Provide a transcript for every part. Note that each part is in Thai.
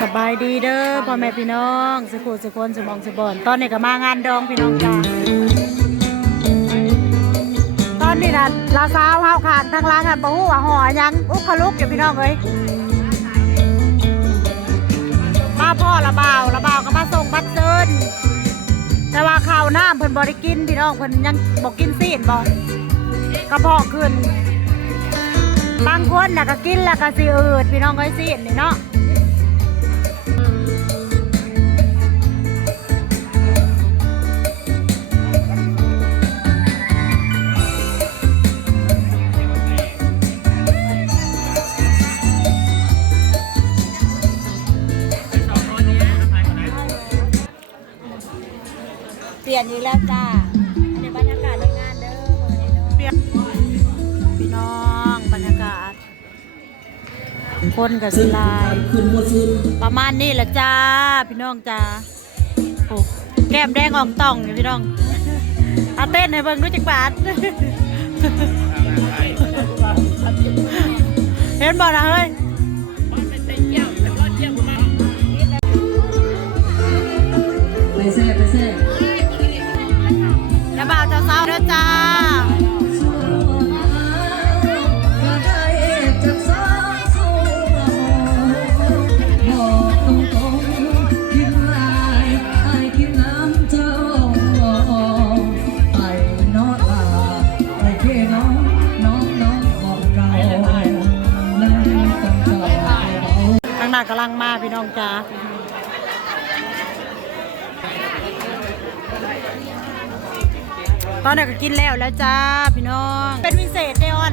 สบายดีเด้อพ่อแม่พี่น้องสุขุสุคนสุมองสุบอนตอนนี้ก็มางานดองพี่น้องจ้าตอนนี้นะลาสาวเฮาขาดทางร้านกันบ่ฮู้ว่าห่อยังอุกขลุกอยู่พี่น้องเอ้ยมาพ่อละบ่าวละบ่าวก็มาส่งบัตเซินแต่ว่าข้าวน้ำเพิ่นบ่ได้กินพี่น้องเพิ่นยังบ่กินซีนบ่กระเพาะขึ้นบางคนน่ะก็กินแล้วก็สิอืดพี่น้องเอ้ยซีนนี่เนาะ ลี่ยนอีกแล้วจ้าในบรรยากาศในงานเด้อเปลี่ยนพี่น้องบรรยากาศ คนกับสิลายประมาณนี้แหละจ้า พี่น้องจ้าโอ้แก้มแดงอ่องต่องอยู่พี่น้องอาเต้นให้เบิ่งด้วยจักบาทเห็นบ่นะเฮ้ยไปแซ่ไปแซ่างหน้ากำลังมาพี่น้องจ้าตอนนี้ก็กินแล้วแล้วจ้าพี่น้อง เป็นพิเศษเดออน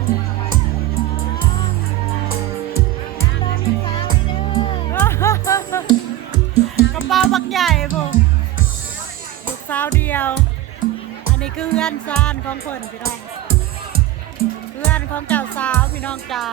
กระเป๋าบักใหญ่ผมลูกสาวเดียว อันนี้คือเพื่อนซานของคนพี่น้องเพื่อนของเจ้าสาวพี่น้องจ้า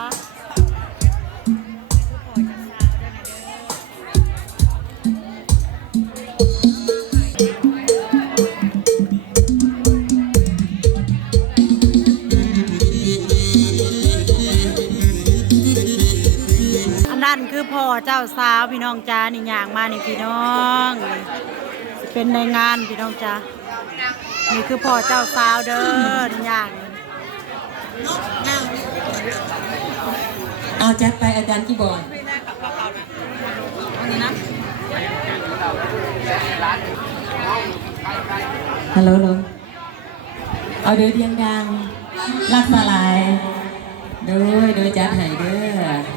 คือพ่อเจ้าสาวพี่น้องจ้านี่ย่างมานี่พี่น้องเป็นในงานพี่น้องจ้านี่คือพ่อเจ้าสาวเด้อนี่ย่างเอาแจัดไปอาจารย์กี่บอลฮัลโหลฮัลโหลเอาเดือดยังยังรักสลายโดยโดยจัดให้เด้อ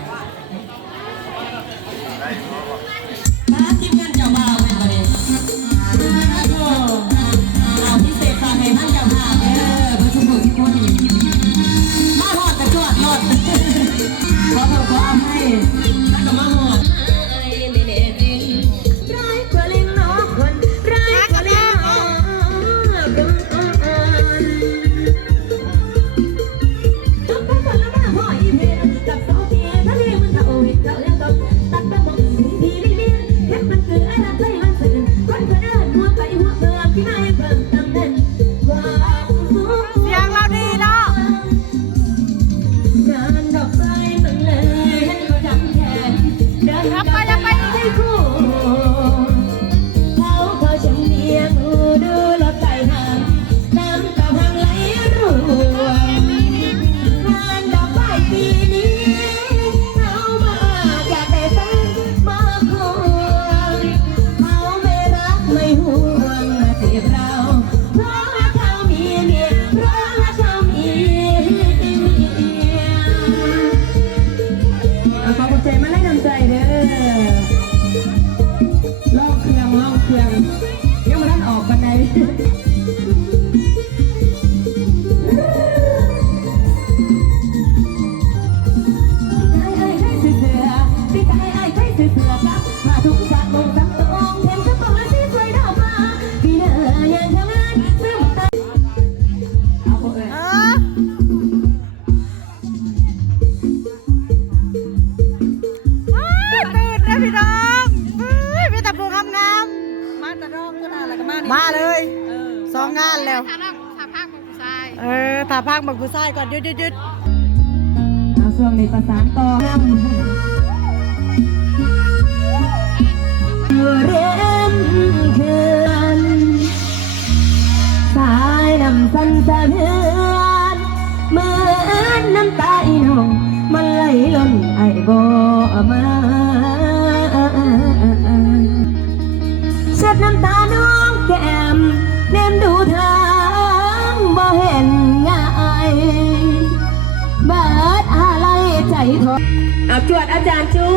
มาทุกสักมงสักตองเห็นสักตองและที่สวย งานแล้วถาเาถ้าภาคบักผู้ชายเออถาภาคบางกผู้ชายก่อนหยุดยุดหยุดส่วนในประสานต่อเรียนเคือนสายน้ำสันสะเทือนเมื่อน้ำตาอีน้องมันไหลล้นไอ้บ่มา I Adanto.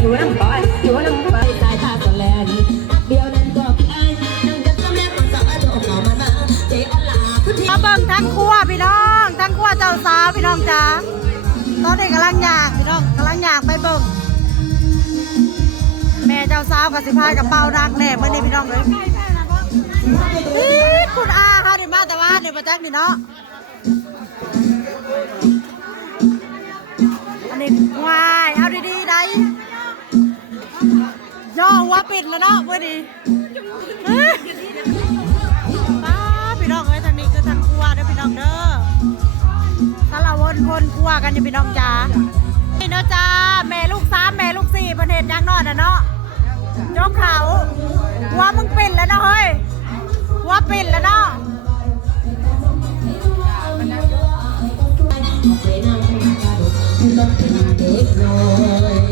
อยู่น้ำปอยอยู่น้ำปอยสายตาคนแล้วเดียวนั้นก็คือไอ้นั่งจำกำลังเสาไอ้โทรเขามามาใจอ่อนละคุณพี่มาเบิ่งทั้งครัวพี่น้อง ทั้งครัวเจ้าสาวพี่น้องจ้าตอนนี้กำลังย่างพี่น้องกำลังย่างไปเบิ่งแม่เจ้าสาวกับสิพายกับเป้านักแน่เมื่อนี้พี่น้องเลยคุณอาค่ะเดี๋ยวมาแต่ว่าเดี๋ยวมาแจ้งนี่เนาะอันนี้วายเอาดีๆได้ ย่อหัวปิดแล้วเนาะเมื่อนี้ป้าพี่น้องเอ้ยทางนี้คือทางครัวเด้อพี่น้องเด้อถ้าเราวนวนครัวกันอยู่พี่น้องจ้านี่เนาะจ้าแม่ลูกสามแม่ลูกสี่ประเทศยังนอนอะเนาะจกเขาหัวมึงปิ่นแล้วเนาะเฮ้ยหัวปิ่นแล้วเนาะน้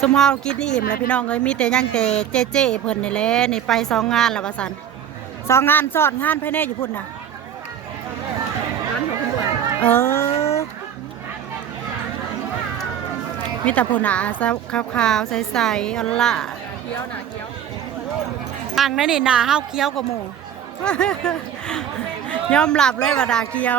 สมเฮากินอิ่มแล้วพี่น้องเอ้ยมีแต่ยังแต่เจเจเพิ่นนี่แหละนี่ไปสองงานแล้วว่าซั่นสองงานซอนงานภายในอยู่พุ่นน่ะเออ มีแต่ผู้หนาขาวๆใสๆอัลล่ะเคี้ยวหนาเคี้ยวต่างนั่นนี่หนาเฮาเคี้ยวกว่าหมูยอมหลับเลยว่าดาเคี้ยว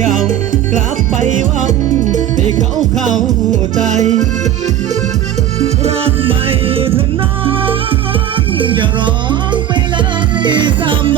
ยาว กลับไปว่าให้เขาเข้าใจรักใหม่เถอน้องอย่าร้องไปเลยซ้ำ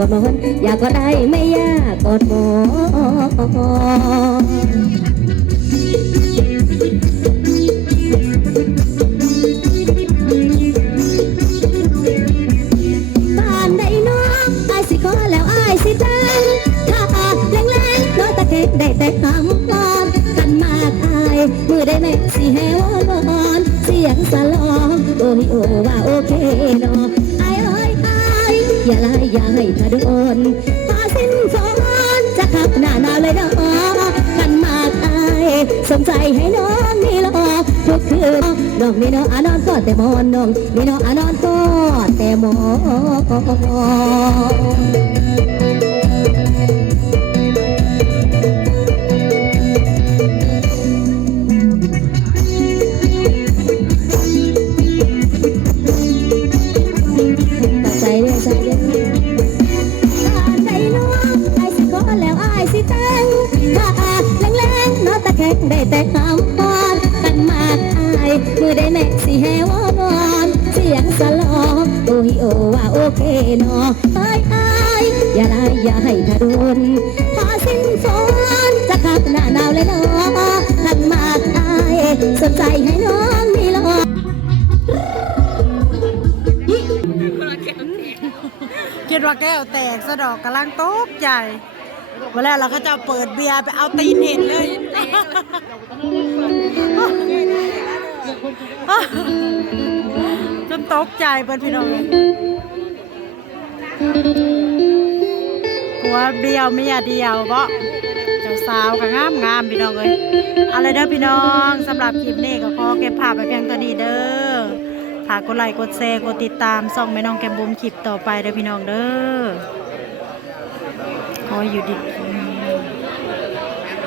กอดหมอนอยากกอดให้ไม่อยากกอดหมอนบ้านใดน้องอายสิขอแล้วอายสิแต่งถ้าแรงแรงน้องตะเกกได้แต่คำวอนกันมากอายมือได้แม่สิแหววอนเสียงสลองโอ้ยโอ้ว่าโอเคเนาะ ยอย่าไล่อย่าให้พาโดนพาสิ้นฝนจะขับหน้าหนาวเลยเนาะกันมากอายสมใจให้น้องนี่หรอกทุกคืนน้องนี่เนาะอานอนกอดแต่มอนน้องนี่เนาะอานอนกอดแต่มอน โอเคเนาะเอ้ยอายอย่าไล่อย่าให้ทะดุนพอสิ้นฝนจะขับหน้าหนาวเลยเนาะกันมากอายสนใจให้น้องนี่หรอคิดว่าแก้วแตกสะดอกกำลังตกใจเวลาเราก็จะเปิดเบียร์ไปเอาตีนเห็นเลยจนตกใจเปิดพี่น้อง หัวเดียวไม่อยาเดียวเพราะเจ้าสาวก็งามงามพี่น้องเลยอะไรเด้อพี่น้องสำหรับคลิปนี้ก็ขอเก็บภาพไปเพียงตัวนี้เด้อฝากกดไลค์กดแชร์กดติดตามส่องแม่น้องแกมบุมคลิปต่อไปเด้อพี่น้องเด้อขออยู่ดี